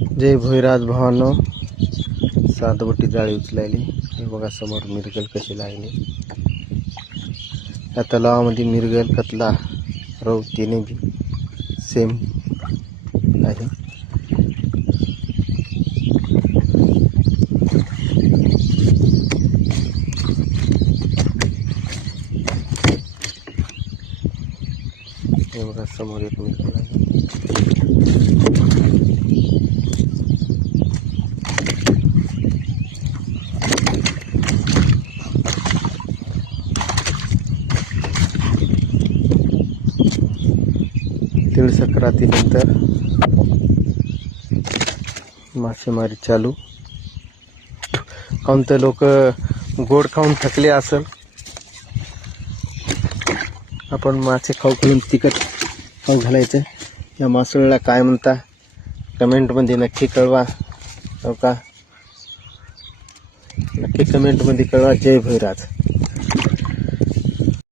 जय भोईराज भावांनो, सातबोटी जाळी उचलायली. हे बघा समोर मिरगल कशी लागली. या तलावामध्ये मिरगल, कतला, रौ तिने बी सेम आहे. हे बघा समोर एक मिरगल आहे. तीळ संक्रांतीनंतर मासेमारी चालू. काहून तर लोक गोड खाऊन थकले असेल. आपण मासे खाऊ खाऊन तिखट खाऊ घालायचं. या मासळीला काय म्हणता कमेंटमध्ये नक्की कळवा. हो का, नक्की कमेंटमध्ये कळवा. जय भोईराज.